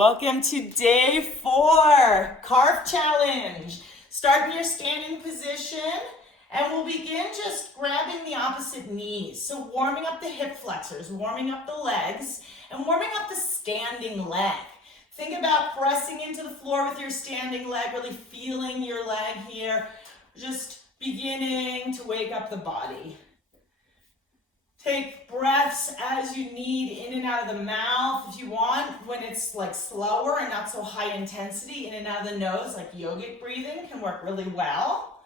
Welcome to day 4, Carve Challenge. Start in your standing position and we'll begin just grabbing the opposite knees. So warming up the hip flexors, warming up the legs, and warming up the standing leg. Think about pressing into the floor with your standing leg, really feeling your leg here. Just beginning to wake up the body. Take breaths as you need in and out of the mouth if you want, when it's like slower and not so high intensity. In and out of the nose, like yogic breathing can work really well.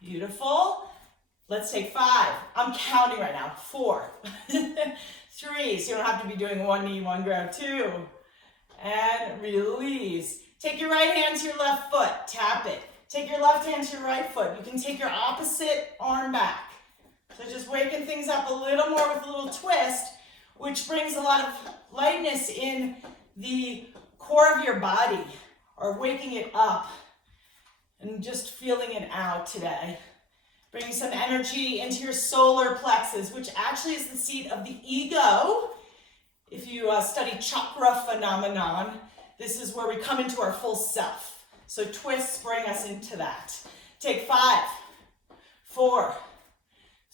Beautiful. Let's take 5. I'm counting right now. 4, 3, so you don't have to be doing one knee, one grab, 2. And release. Take your right hand to your left foot, tap it. Take your left hand to your right foot. You can take your opposite arm back. So just waking things up a little more with a little twist, which brings a lot of lightness in the core of your body, or waking it up and just feeling it out today. Bringing some energy into your solar plexus, which actually is the seat of the ego. If you study chakra phenomenon, this is where we come into our full self. So twists bring us into that. Take 5, 4,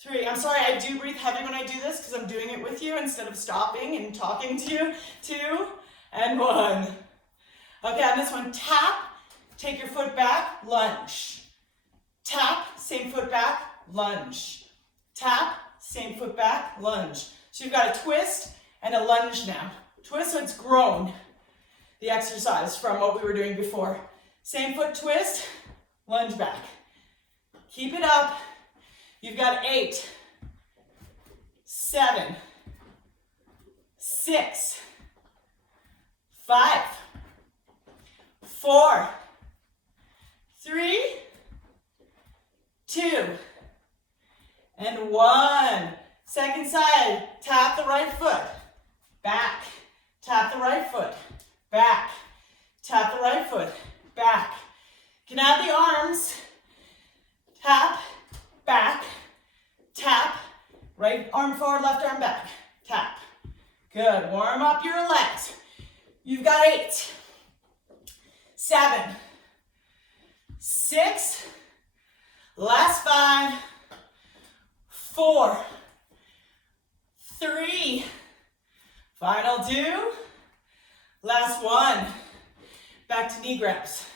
3. I'm sorry, I do breathe heavy when I do this because I'm doing it with you instead of stopping and talking to you. 2 and 1. Okay, on this one, tap, take your foot back, lunge. Tap, same foot back, lunge. Tap, same foot back, lunge. So you've got a twist and a lunge now. Twist, so it's grown, the exercise from what we were doing before. Same foot twist, lunge back. Keep it up. You've got 8, 7, 6, 5, 4, 3, 2, and 1. Second side, tap the right foot, back, tap the right foot, back, tap the right foot, back. You can add the arms, tap, back, tap, right arm forward, left arm back, tap. Good, warm up your legs. You've got 8, 7, 6, last 5, 4, 3, final 2, last 1. Back to knee grabs.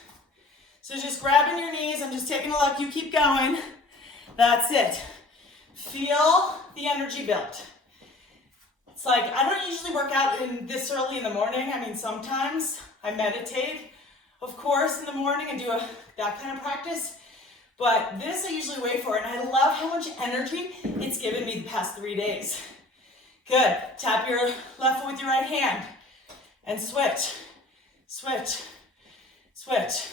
So just grabbing your knees, I'm just taking a look, you keep going. That's it. Feel the energy build. It's like, I don't usually work out this early in the morning. I mean, sometimes I meditate, of course, in the morning and do that kind of practice. But this I usually wait for, and I love how much energy it's given me the past 3 days. Good. Tap your left foot with your right hand and switch, switch, switch.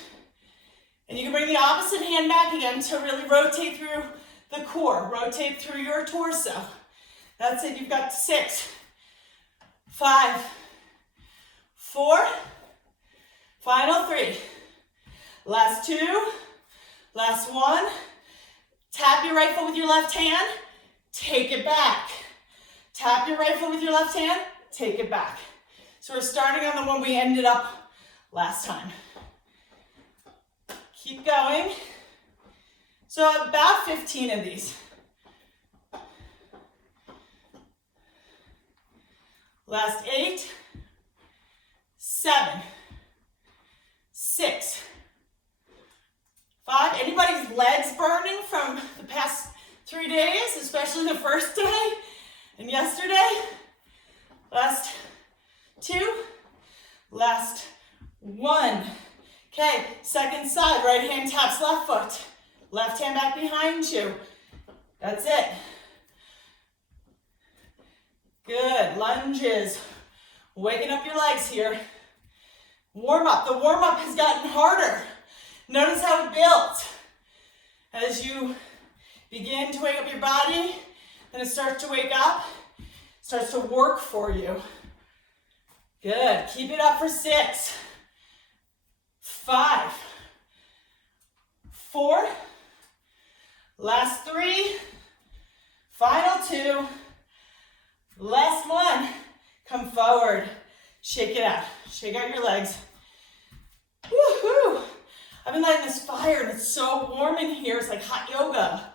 And you can bring the opposite hand back again to really rotate through the core, rotate through your torso. That's it, you've got 6, 5, 4, final 3, last 2, last 1. Tap your right foot with your left hand, take it back. Tap your right foot with your left hand, take it back. So we're starting on the one we ended up last time. Keep going. So about 15 of these. Last 8, 7, 6, 5. Anybody's legs burning from the past 3 days, especially the first day and yesterday? Last 2, last 1. Okay, second side, right hand taps left foot. Left hand back behind you. That's it. Good, lunges. Waking up your legs here. Warm up. The warm up has gotten harder. Notice how it builds. As you begin to wake up your body, then it starts to wake up, starts to work for you. Good, keep it up for 6, 5, 4, last 3, final 2, last 1. Come forward. Shake it out. Shake out your legs. Woohoo! I've been lighting this fire and it's so warm in here. It's like hot yoga.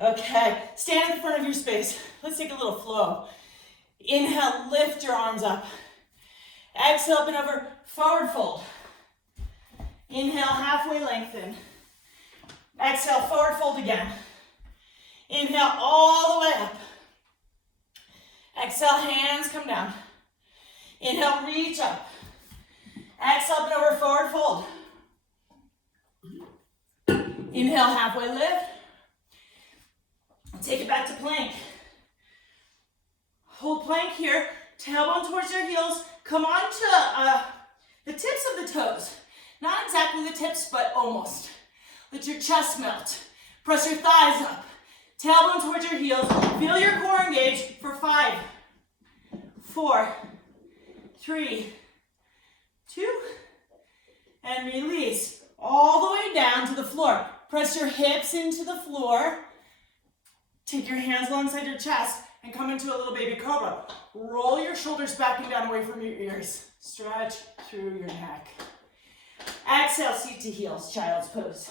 Okay, stand in the front of your space. Let's take a little flow. Inhale, lift your arms up. Exhale, up and over, forward fold. Inhale, halfway lengthen. Exhale, forward fold again. Inhale, all the way up. Exhale, hands come down. Inhale, reach up. Exhale, up and over, forward fold. Inhale, halfway lift. Take it back to plank. Hold plank here, tailbone towards your heels. Come on to the tips of the toes. Not exactly the tips, but almost. Let your chest melt. Press your thighs up. Tailbone towards your heels. Feel your core engage for 5, 4, 3, 2, and release. All the way down to the floor. Press your hips into the floor. Take your hands alongside your chest and come into a little baby cobra. Roll your shoulders back and down away from your ears. Stretch through your neck. Exhale, seat to heels, child's pose.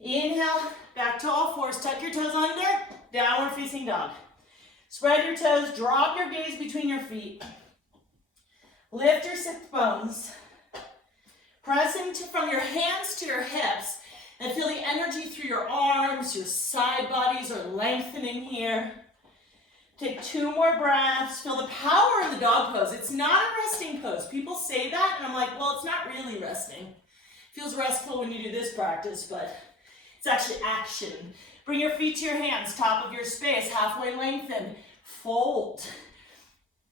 Inhale, back to all fours. Tuck your toes under, downward facing dog. Spread your toes, drop your gaze between your feet. Lift your sit bones. Press into from your hands to your hips. And feel the energy through your arms, your side bodies are lengthening here. Take 2 more breaths. Feel the power of the dog pose. It's not a resting pose. People say that, and I'm like, well, it's not really resting. It feels restful when you do this practice, but it's actually action. Bring your feet to your hands, top of your space, halfway lengthen. Fold.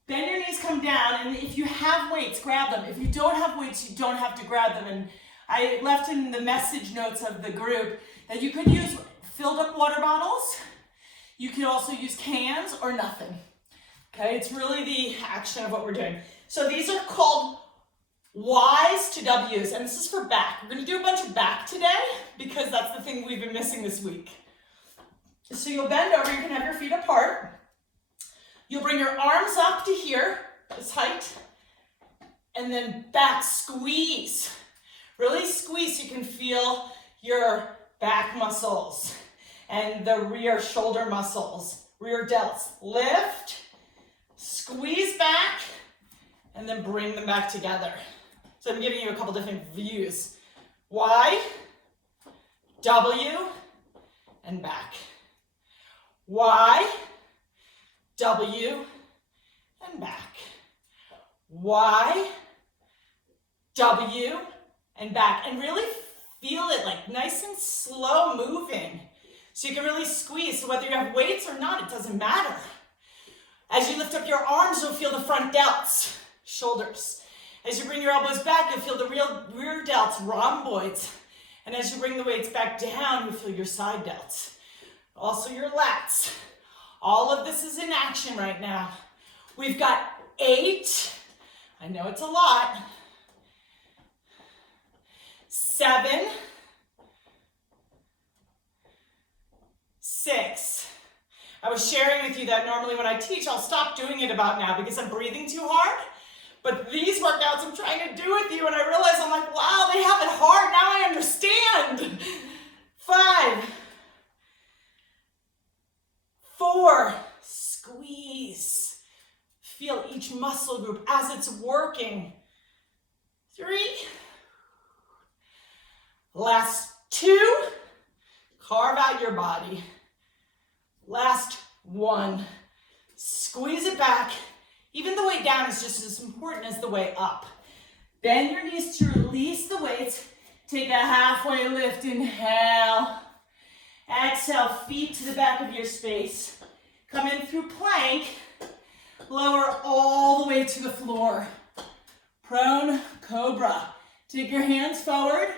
Bend your knees, come down, and if you have weights, grab them. If you don't have weights, you don't have to grab them. And I left in the message notes of the group that you could use filled up water bottles. You could also use cans or nothing. Okay, it's really the action of what we're doing. So these are called Y's to W's, and this is for back. We're gonna do a bunch of back today because that's the thing we've been missing this week. So you'll bend over, you can have your feet apart. You'll bring your arms up to here, this height, and then back squeeze. Really squeeze so you can feel your back muscles and the rear shoulder muscles, rear delts. Lift, squeeze back, and then bring them back together. So I'm giving you a couple different views. Y, W, and back. Y, W, and back. Y, W, and back. And really feel it like nice and slow moving. So you can really squeeze. So whether you have weights or not, it doesn't matter. As you lift up your arms, you'll feel the front delts, shoulders. As you bring your elbows back, you'll feel the rear delts, rhomboids. And as you bring the weights back down, you'll feel your side delts. Also your lats. All of this is in action right now. We've got 8. I know it's a lot. 7, 6. I was sharing with you that normally when I teach, I'll stop doing it about now because I'm breathing too hard. But these workouts I'm trying to do with you, and I realize I'm like, wow, they have it hard. Now I understand. 5, 4, squeeze. Feel each muscle group as it's working. 3, last 2, carve out your body. Last 1, squeeze it back. Even the way down is just as important as the way up. Bend your knees to release the weights. Take a halfway lift, inhale. Exhale, feet to the back of your space. Come in through plank. Lower all the way to the floor. Prone cobra. Take your hands forward.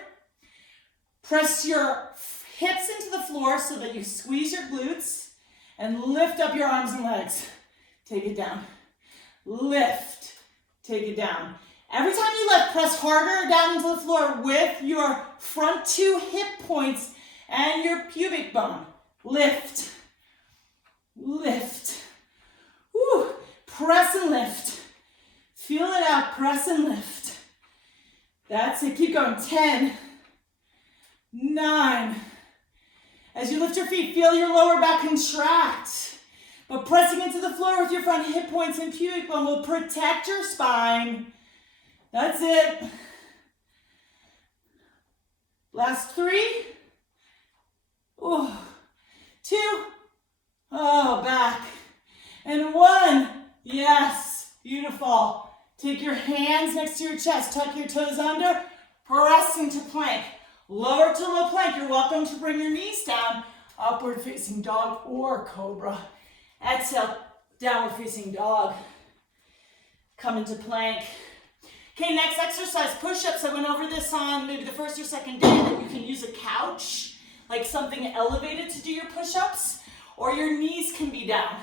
Press your hips into the floor so that you squeeze your glutes and lift up your arms and legs. Take it down. Lift. Take it down. Every time you lift, press harder down into the floor with your front 2 hip points and your pubic bone. Lift. Lift. Woo. Press and lift. Feel it out, press and lift. That's it, keep going. 10, 9. As you lift your feet, feel your lower back contract. But pressing into the floor with your front hip points and pubic bone will protect your spine. That's it. Last 3. Ooh. 2. Oh, back. And 1. Yes. Beautiful. Take your hands next to your chest. Tuck your toes under. Press into plank. Lower to low plank. You're welcome to bring your knees down. Upward facing dog or cobra. Exhale. Downward facing dog. Come into plank. Okay, next exercise, push-ups. I went over this on maybe the first or second day that you can use a couch, like something elevated to do your push-ups, or your knees can be down.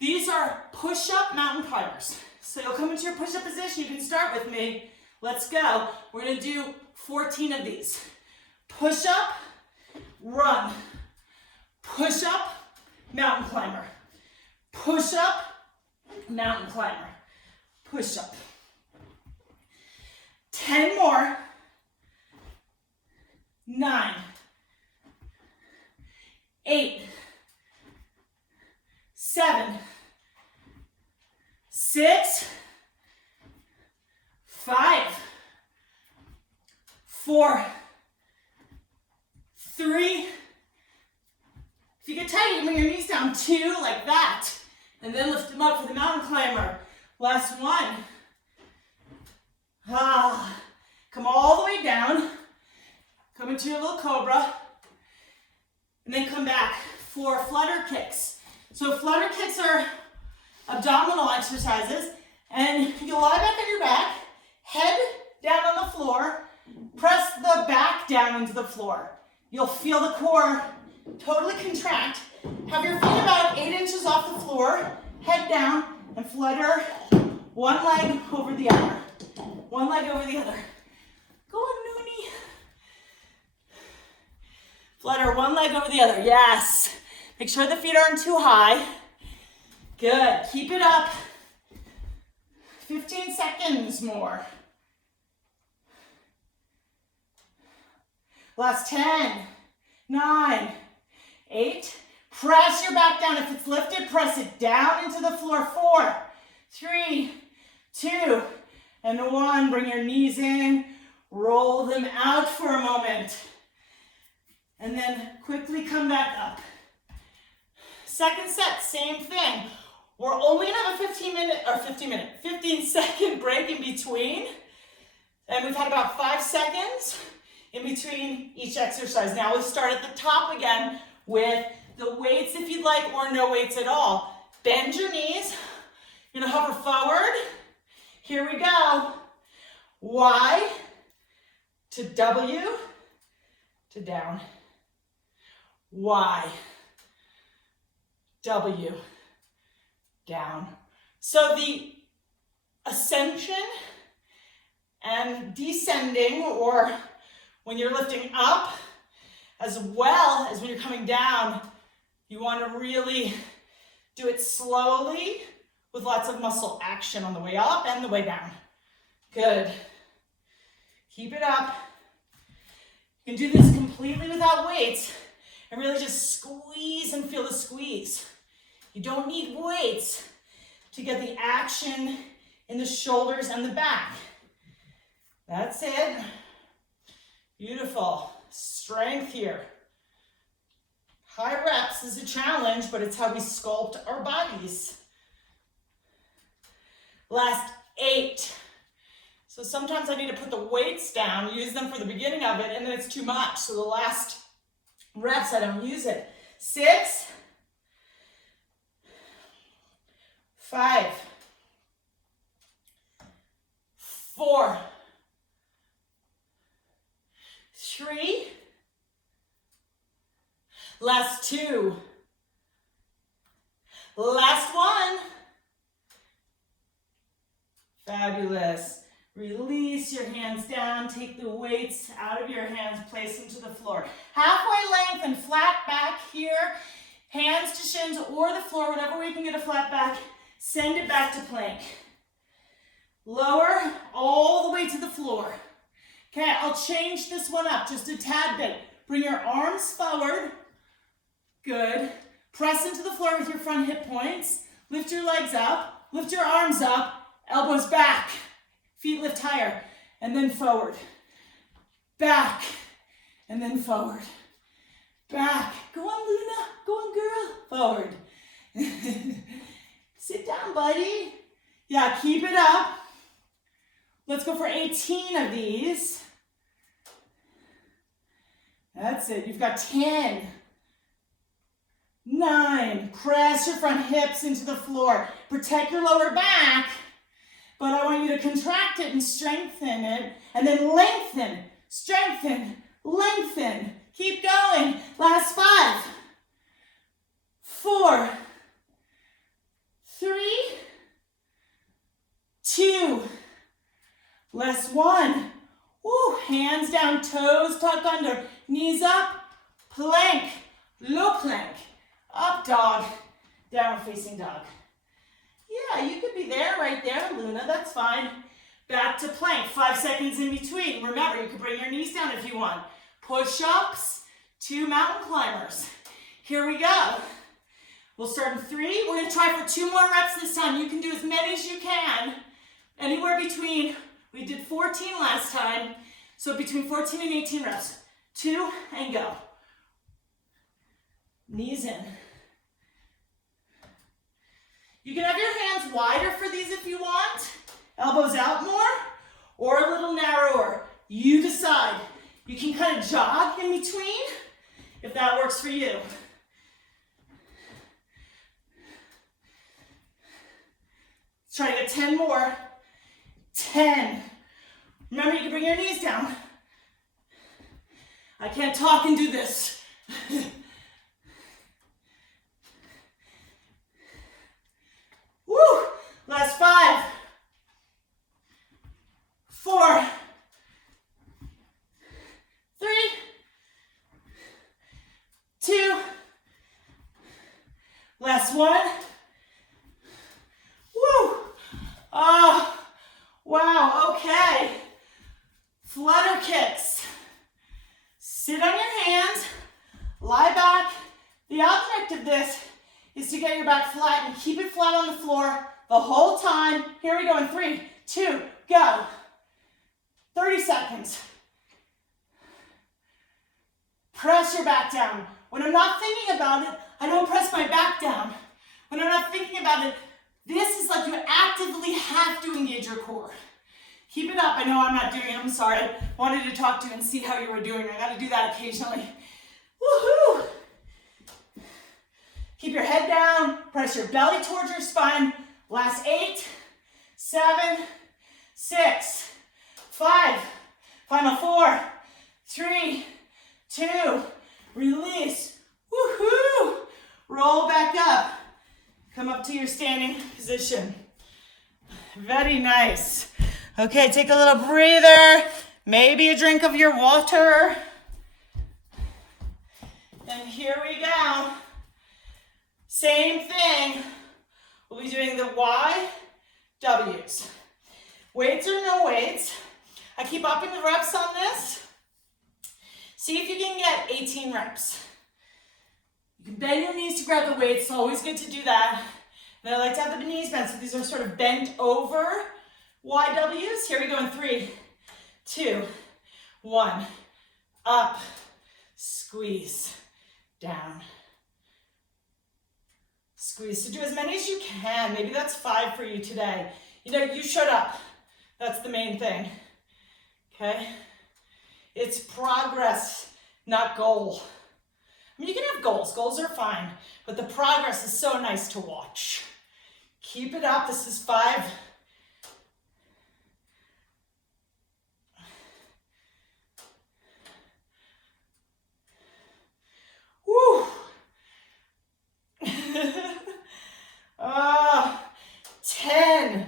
These are push-up mountain climbers. So you'll come into your push-up position. You can start with me. Let's go. We're gonna do 14 of these. Push-up, run. Push-up, mountain climber. Push-up, mountain climber. Push-up. 10 more. 9, 8, 7, 6, 5, 4, 3. If you get tight, you can bring your knees down. 2, like that. And then lift them up for the mountain climber. Last 1. Come all the way down. Come into your little cobra. And then come back for flutter kicks. So flutter kicks are abdominal exercises. And you'll lie back on your back, head down on the floor, press the back down into the floor. You'll feel the core totally contract. Have your feet about 8 inches off the floor, head down, and flutter one leg over the other. One leg over the other. Go on, Noonie. Flutter one leg over the other. Yes. Make sure the feet aren't too high. Good. Keep it up. 15 seconds more. Last 10, 9, 8. Press your back down. If it's lifted, press it down into the floor. 4, 3, 2, and 1. Bring your knees in. Roll them out for a moment. And then quickly come back up. Second set, same thing. We're only gonna have a 15-second break in between. And we've had about 5 seconds in between each exercise. Now we'll start at the top again with the weights if you'd like, or no weights at all. Bend your knees. You're gonna hover forward. Here we go. Y to W to down. Y, W, down. So the ascension and descending, or when you're lifting up, as well as when you're coming down, you want to really do it slowly with lots of muscle action on the way up and the way down. Good. Keep it up. You can do this completely without weights and really just squeeze and feel the squeeze. You don't need weights to get the action in the shoulders and the back. That's it. Beautiful. Strength here. High reps is a challenge, but it's how we sculpt our bodies. Last 8. So sometimes I need to put the weights down, use them for the beginning of it, and then it's too much. So the last reps, I don't use it. 6, 5, 4, 3, last 2, last 1. Fabulous. Release your hands down, take the weights out of your hands, place them to the floor. Halfway length and flat back here, hands to shins or the floor, whatever way you can get a flat back, send it back to plank. Lower all the way to the floor. Okay, I'll change this one up just a tad bit. Bring your arms forward. Good. Press into the floor with your front hip points. Lift your legs up. Lift your arms up. Elbows back. Feet lift higher. And then forward. Back. And then forward. Back. Go on, Luna. Go on, girl. Forward. Sit down, buddy. Yeah, keep it up. Let's go for 18 of these. That's it. You've got 10. 9. Press your front hips into the floor. Protect your lower back, but I want you to contract it and strengthen it, and then lengthen, strengthen, lengthen. Keep going. Last 5. 4. 3. 2. Last 1. Woo. Hands down, toes tuck under, knees up, plank, low plank, up dog, down facing dog. Yeah, you could be there, right there, Luna, that's fine. Back to plank, 5 seconds in between. Remember, you can bring your knees down if you want. Push-ups, 2 mountain climbers. Here we go. We'll start in 3. We're gonna try for 2 more reps this time. You can do as many as you can. Anywhere between, we did 14 last time, so between 14 and 18 reps. 2 and go. Knees in. You can have your hands wider for these if you want. Elbows out more or a little narrower. You decide. You can kind of jog in between if that works for you. Let's try to get 10 more. 10. Remember, you can bring your knees down. I can't talk and do this. Woo! Last 5. 4. 3. 2. Last 1. Woo! Oh, wow, okay. Flutter kicks. Sit on your hands, lie back. The object of this is to get your back flat and keep it flat on the floor the whole time. Here we go in 3, 2, go. 30 seconds. Press your back down. When I'm not thinking about it, I don't press my back down. When I'm not thinking about it, this is like you actively have to engage your core. Keep it up. I know I'm not doing it. I'm sorry. I wanted to talk to you and see how you were doing. I got to do that occasionally. Woohoo! Keep your head down. Press your belly towards your spine. Last 8, 7, 6, 5. Final 4, 3, 2. Release. Woohoo! Roll back up. Come up to your standing position. Very nice. Okay, take a little breather. Maybe a drink of your water. And here we go. Same thing. We'll be doing the YWs. Weights or no weights. I keep upping the reps on this. See if you can get 18 reps. You can bend your knees to grab the weights. It's always good to do that. And I like to have the knees bent, so these are sort of bent over YWs. Here we go in 3, 2, 1. Up, squeeze, down. Squeeze. So do as many as you can. Maybe that's 5 for you today. You know, you showed up. That's the main thing. Okay? It's progress, not goal. I mean, you can have goals. Goals are fine. But the progress is so nice to watch. Keep it up. This is 5. Woo! 10,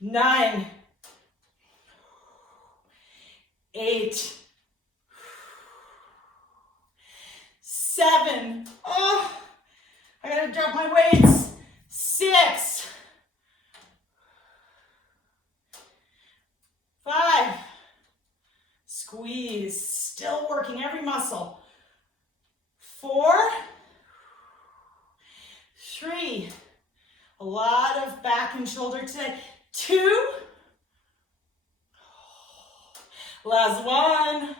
9, 8, 7. Oh, I gotta drop my weights. 6, Squeeze, still working every muscle. 4, 3, a lot of back and shoulder today. 2, last 1.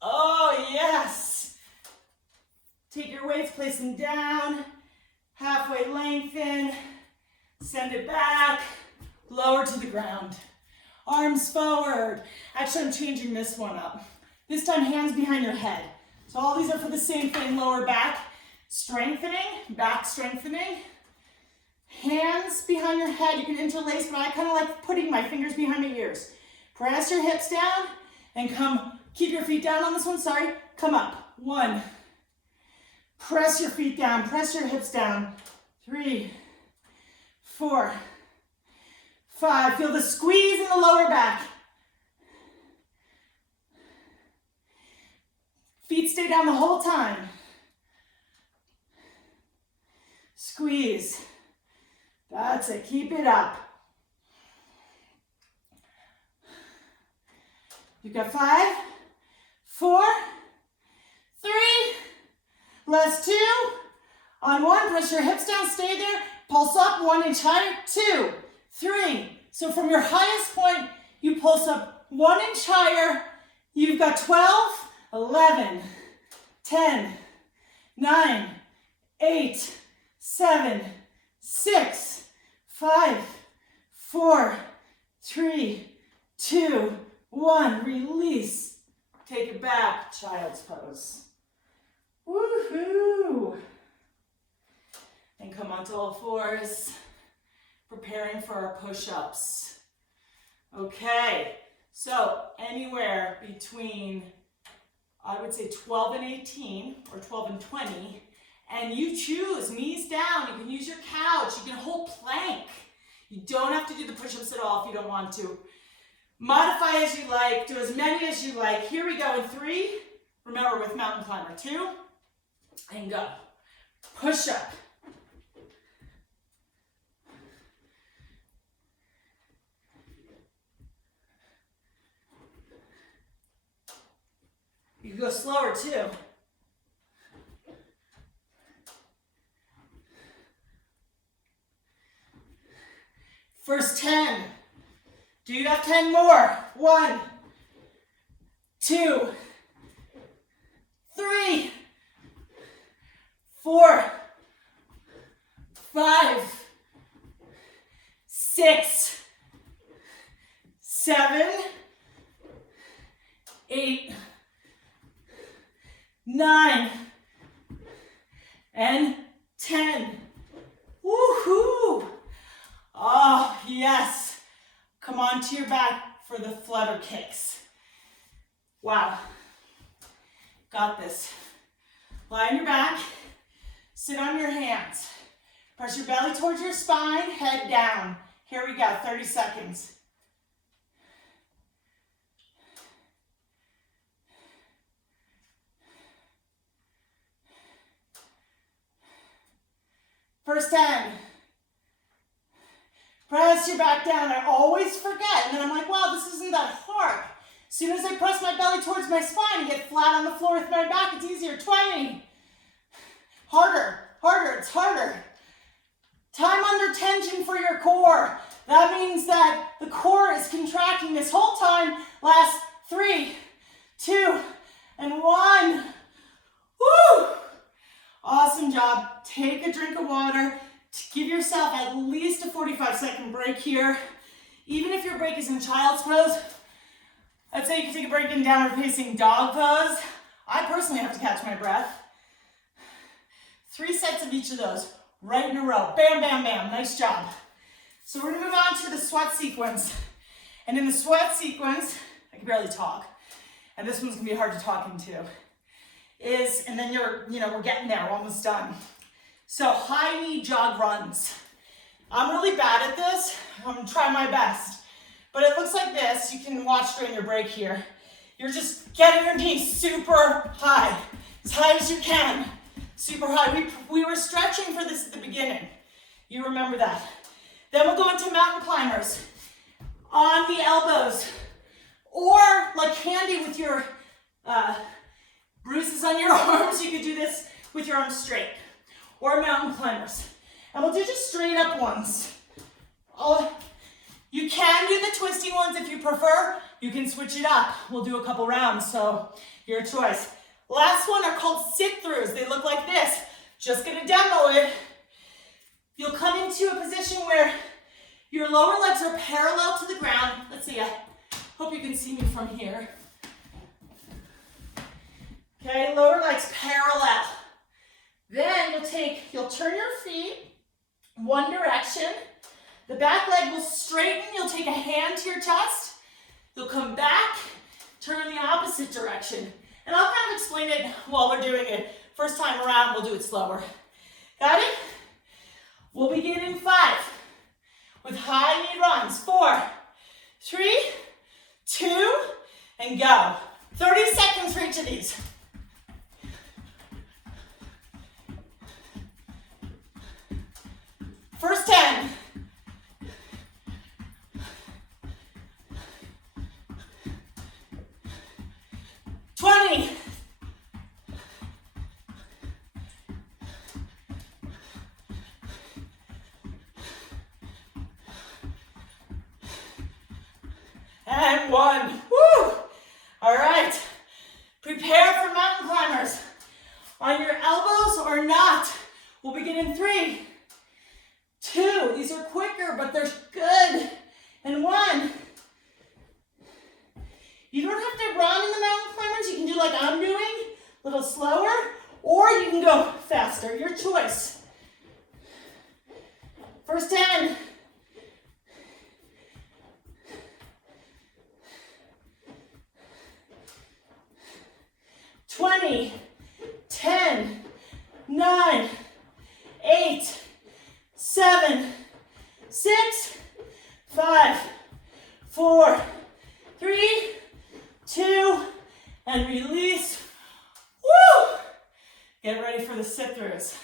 Oh, yes. Take your weights, place them down, halfway lengthen, send it back, lower to the ground. Arms forward. Actually, I'm changing this one up. This time, hands behind your head. So all these are for the same thing, lower back strengthening, back strengthening. Hands behind your head, you can interlace, but I kind of like putting my fingers behind my ears. Press your hips down and come, keep your feet down on this one, sorry. Come up, 1. Press your feet down, press your hips down. 3, 4, 5, feel the squeeze in the lower back. Feet stay down the whole time. Squeeze. That's it, keep it up. You've got 5, 4, 3, last 2. On 1, press your hips down, stay there. Pulse up, 1 inch higher, 2, 3. So from your highest point, you pulse up 1 inch higher. You've got 12, 11, 10, 9, 8, 7, 6, 5, 4, 3, 2, 1. Release. Take it back, child's pose. Woohoo! And come onto all fours, preparing for our push-ups. Okay, so anywhere between, I would say 12 and 18, or 12 and 20, and you choose, knees down, you can use your couch, you can hold plank. You don't have to do the push-ups at all if you don't want to. Modify as you like, do as many as you like. Here we go in 3, remember with mountain climber, 2, and go. Push up. You can go slower too. First 10. Do you have 10 more? 1, 2, 3, 4, 5, 6, 7, 8, 9, and 10. Woohoo! Oh, yes. Come onto your back for the flutter kicks. Wow. Got this. Lie on your back. Sit on your hands. Press your belly towards your spine, head down. Here we go, 30 seconds. First 10. Press your back down. I always forget, and then I'm like, wow, this isn't that hard. As soon as I press my belly towards my spine and get flat on the floor with my back, it's easier. 20. Harder, harder, it's harder. Time under tension for your core. That means that the core is contracting this whole time. Last 3, 2, and 1. Woo! Awesome job. Take a drink of water. Give yourself at least a 45-second break here. Even if your break is in child's pose, I'd say you can take a break in downward facing dog pose. I personally have to catch my breath. 3 sets of each of those, right in a row. Bam, bam, bam. Nice job. So we're gonna move on to the sweat sequence. And in the sweat sequence, I can barely talk, and this one's gonna be hard to talk into, and then we're getting there, we're almost done. So high knee jog runs. I'm really bad at this. I'm gonna try my best. But it looks like this. You can watch during your break here. You're just getting your knees super high, as high as you can. Super high. We were stretching for this at the beginning. You remember that. Then we'll go into mountain climbers. On the elbows Or like Candy with your bruises on your arms, you could do this with your arms straight. Or mountain climbers. And we'll do just straight up ones. You can do the twisty ones if you prefer. You can switch it up. We'll do a couple rounds, so your choice. Last one are called sit-throughs. They look like this. Just gonna demo it. You'll come into a position where your lower legs are parallel to the ground. Let's see, I hope you can see me from here. Okay, lower legs parallel. Then you'll turn your feet one direction. The back leg will straighten. You'll take a hand to your chest. You'll come back, turn in the opposite direction. And I'll kind of explain it while we're doing it. First time around, we'll do it slower. Got it? We'll begin in 5 with high knee runs. 4, 3, 2, and go. 30 seconds for each of these. First 10. And 1. Woo! All right. Prepare for mountain climbers. On your elbows or not. We'll begin in 3, 2. These are quicker, but they're good. And 1. You don't have to run in the mountain climbers. You can do like I'm doing, a little slower, or you can go faster. Your choice. First 10. 20, 10, 9, 8, 7, 6, 5, 4, 3, 2, and release. Woo! Get ready for the sit-throughs.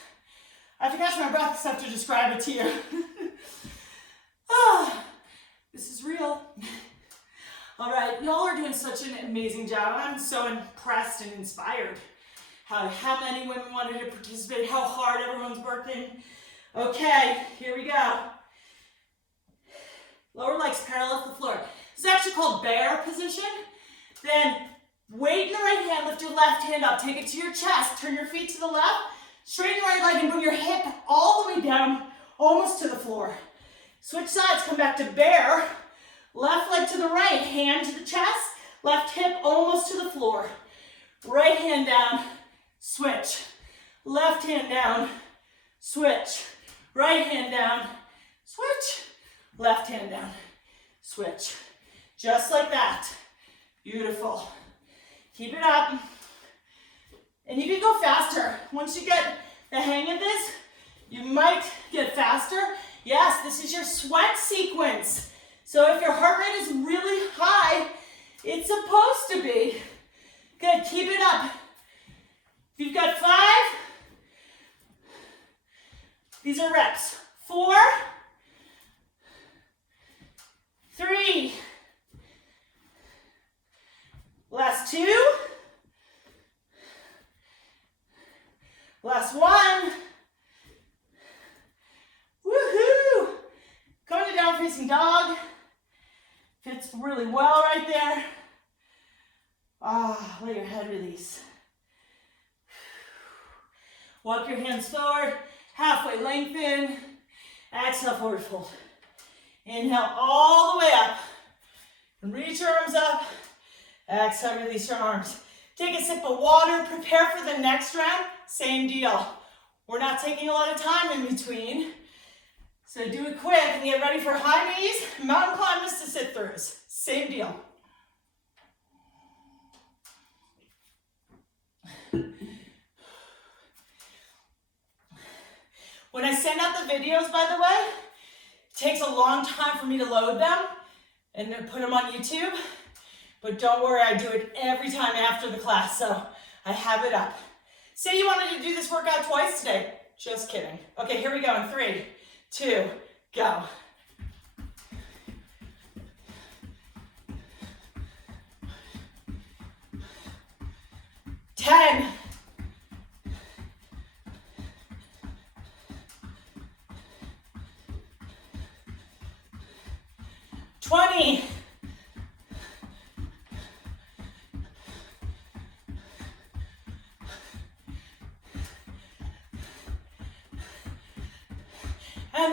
I have to catch my breath because I have to describe it to you. This is real. All right, y'all are doing such an amazing job. I'm so impressed and inspired how many women wanted to participate, how hard everyone's working. Okay, here we go. Lower legs parallel to the floor. This is actually called bear position. Then weight in the right hand, lift your left hand up, take it to your chest, turn your feet to the left, straighten your right leg and bring your hip all the way down, almost to the floor. Switch sides, come back to bear. Left leg to the right, hand to the chest, left hip almost to the floor. Right hand down, switch. Left hand down, switch. Right hand down, switch. Left hand down, switch. Just like that. Beautiful. Keep it up. And you can go faster. Once you get the hang of this, you might get faster. Yes, this is your sweat sequence. So if your heart rate is really high, it's supposed to be. Good, keep it up. You've got 5. These are reps. 4, 3, last 2, last 1. Woohoo! Coming to down facing dog. Fits really well right there. Let your head release. Walk your hands forward, halfway lengthen. Exhale, forward fold. Inhale all the way up. And reach your arms up. Exhale, release your arms. Take a sip of water, prepare for the next round. Same deal. We're not taking a lot of time in between. So do it quick and get ready for high knees, mountain climbers to sit-throughs. Same deal. When I send out the videos, by the way, it takes a long time for me to load them and then put them on YouTube. But don't worry, I do it every time after the class, so I have it up. Say you wanted to do this workout twice today. Just kidding. Okay, here we go in 3, 2, go. 10. 20.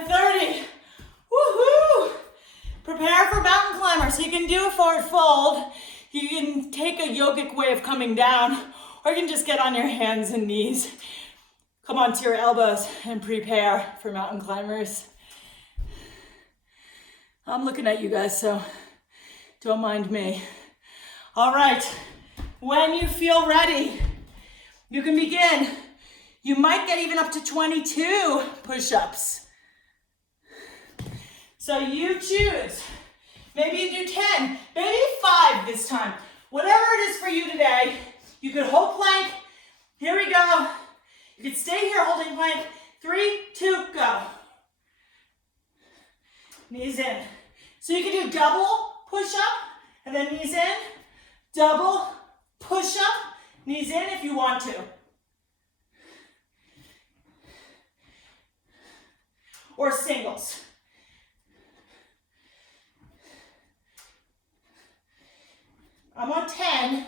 30. Woohoo! Prepare for mountain climber. So you can do a forward fold. You can take a yogic way of coming down, or you can just get on your hands and knees. Come onto your elbows and prepare for mountain climbers. I'm looking at you guys, so don't mind me. All right, when you feel ready, you can begin. You might get even up to 22 push-ups. So you choose. Maybe you do 10, maybe 5 this time. Whatever it is for you today. You could hold plank. Here we go. You could stay here holding plank. 3, 2, go. Knees in. So you can do double push-up and then knees in. Double push-up, knees in if you want to. Or singles. I'm on 10.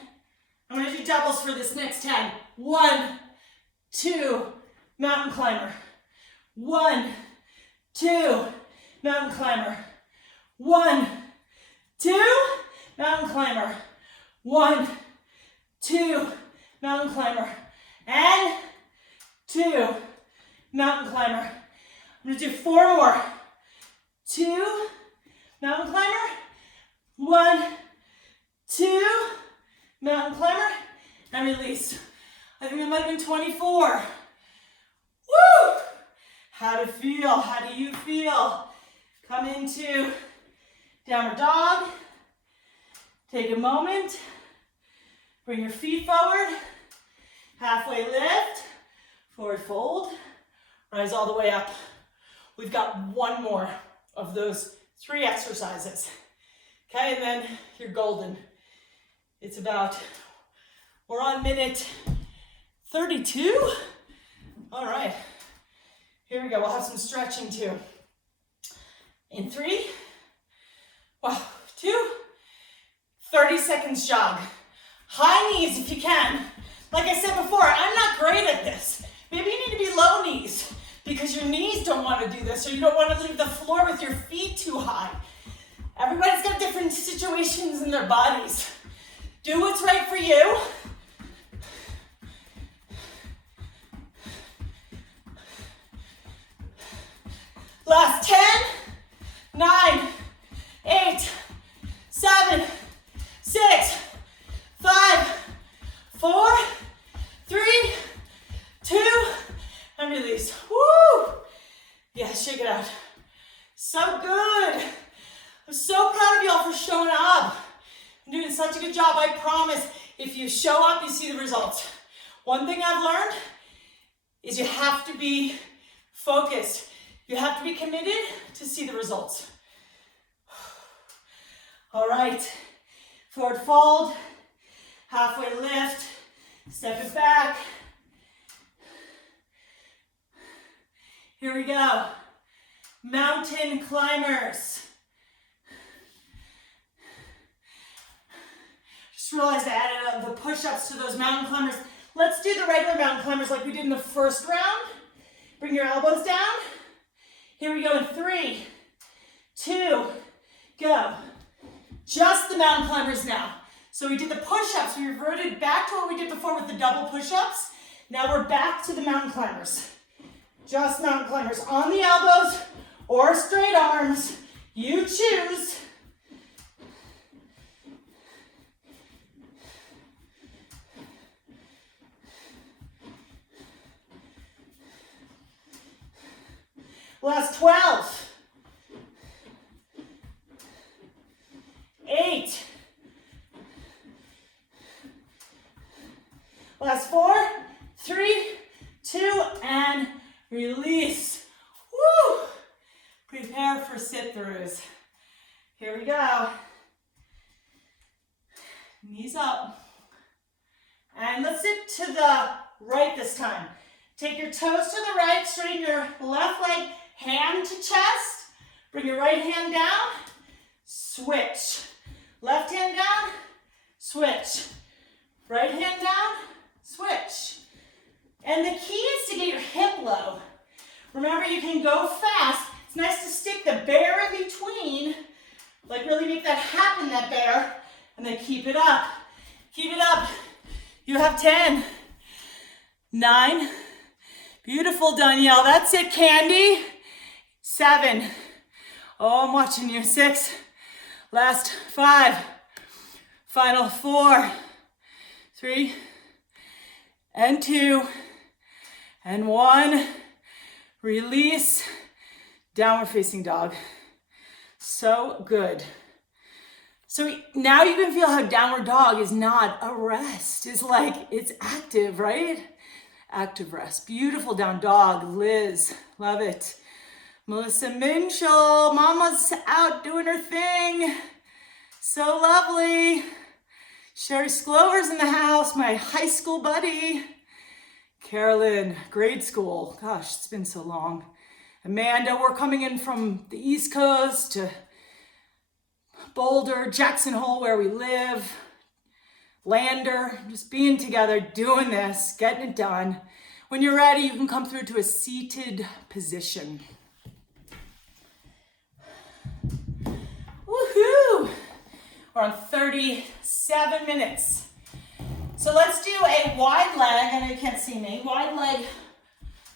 I'm going to do doubles for this next 10. 1, 2, mountain climber. 1, 2, mountain climber. 1, 2, mountain climber. 1, 2, mountain climber. And 2, mountain climber. I'm going to do 4 more. 2, mountain climber. 1, 2, mountain climber, and release. I think it might have been 24. Woo! How to feel? How do you feel? Come into downward dog. Take a moment. Bring your feet forward. Halfway lift. Forward fold. Rise all the way up. We've got one more of those 3 exercises. Okay, and then you're golden. It's about, we're on minute 32. All right, here we go. We'll have some stretching too. In 3, 2, 30 seconds jog. High knees if you can. Like I said before, I'm not great at this. Maybe you need to be low knees because your knees don't want to do this, or you don't want to leave the floor with your feet too high. Everybody's got different situations in their bodies. Do what's right for you. Last 10, 9, 8, 7, 6, 5, 4, 3, 2, and release. Woo! Yeah, shake it out. So good. I'm so proud of y'all for showing up. You're doing such a good job. I promise, if you show up, you see the results. One thing I've learned is you have to be focused. You have to be committed to see the results. All right, forward fold, halfway lift, step it back. Here we go. Mountain climbers. Just realized I added the push-ups to those mountain climbers. Let's do the regular mountain climbers like we did in the first round. Bring your elbows down. Here we go in 3, 2, go. Just the mountain climbers now. So we did the push-ups. We reverted back to what we did before with the double push-ups. Now we're back to the mountain climbers. Just mountain climbers on the elbows or straight arms. You choose. Last 12. 8. Last 4, 3, 2, and release. Woo! Prepare for sit-throughs. Here we go. Knees up. And let's sit to the right this time. Take your toes to the right, straighten your left leg, hand to chest. Bring your right hand down, switch. Left hand down, switch. Right hand down, switch. And the key is to get your hip low. Remember, you can go fast. It's nice to stick the bear in between, like really make that happen, that bear, and then keep it up. Keep it up. You have 10, 9, beautiful, Danielle. That's it, Candy. 7, oh, I'm watching you. 6, last 5, final 4, 3, and 2, and 1. Release, downward facing dog. So good. So now you can feel how downward dog is not a rest. It's like, it's active, right? Active rest. Beautiful down dog. Liz, love it. Melissa Minchell, mama's out doing her thing. So lovely. Sherry Sklover's in the house, my high school buddy. Carolyn, grade school. Gosh, it's been so long. Amanda, we're coming in from the East Coast to Boulder, Jackson Hole, where we live. Lander, just being together, doing this, getting it done. When you're ready, you can come through to a seated position. Woohoo! We're on 37 minutes. So let's do a wide leg. I know you can't see me. Wide leg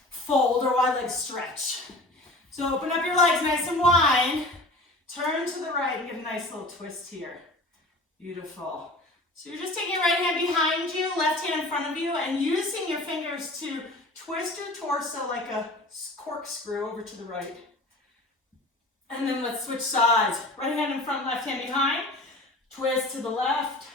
fold or wide leg stretch. So open up your legs nice and wide. Turn to the right and get a nice little twist here. Beautiful. So you're just taking your right hand behind you, left hand in front of you, and using your fingers to twist your torso like a corkscrew over to the right. And then let's switch sides. Right hand in front, left hand behind. Twist to the left.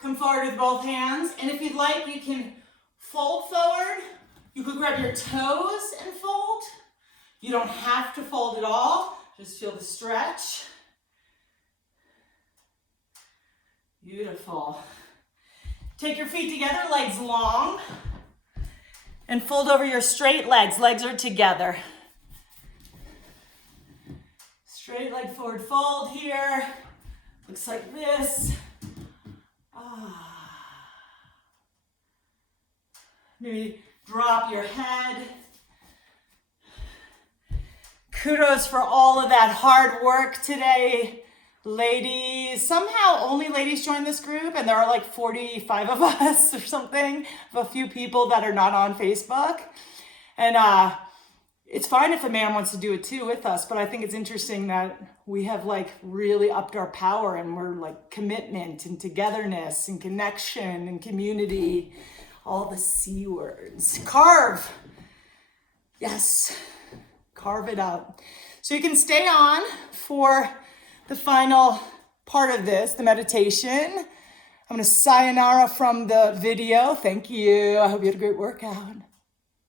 Come forward with both hands. And if you'd like, you can fold forward. You could grab your toes and fold. You don't have to fold at all. Just feel the stretch. Beautiful. Take your feet together, legs long. And fold over your straight legs. Legs are together. Straight leg forward fold here. Looks like this. Maybe drop your head. Kudos for all of that hard work today, ladies. Somehow only ladies joined this group, and there are like 45 of us or something, of a few people that are not on Facebook. And it's fine if a man wants to do it too with us, but I think it's interesting that we have like really upped our power, and we're like commitment and togetherness and connection and community, all the C words. Carve. Yes. Carve it up. So you can stay on for the final part of this, the meditation. I'm going to sayonara from the video. Thank you. I hope you had a great workout.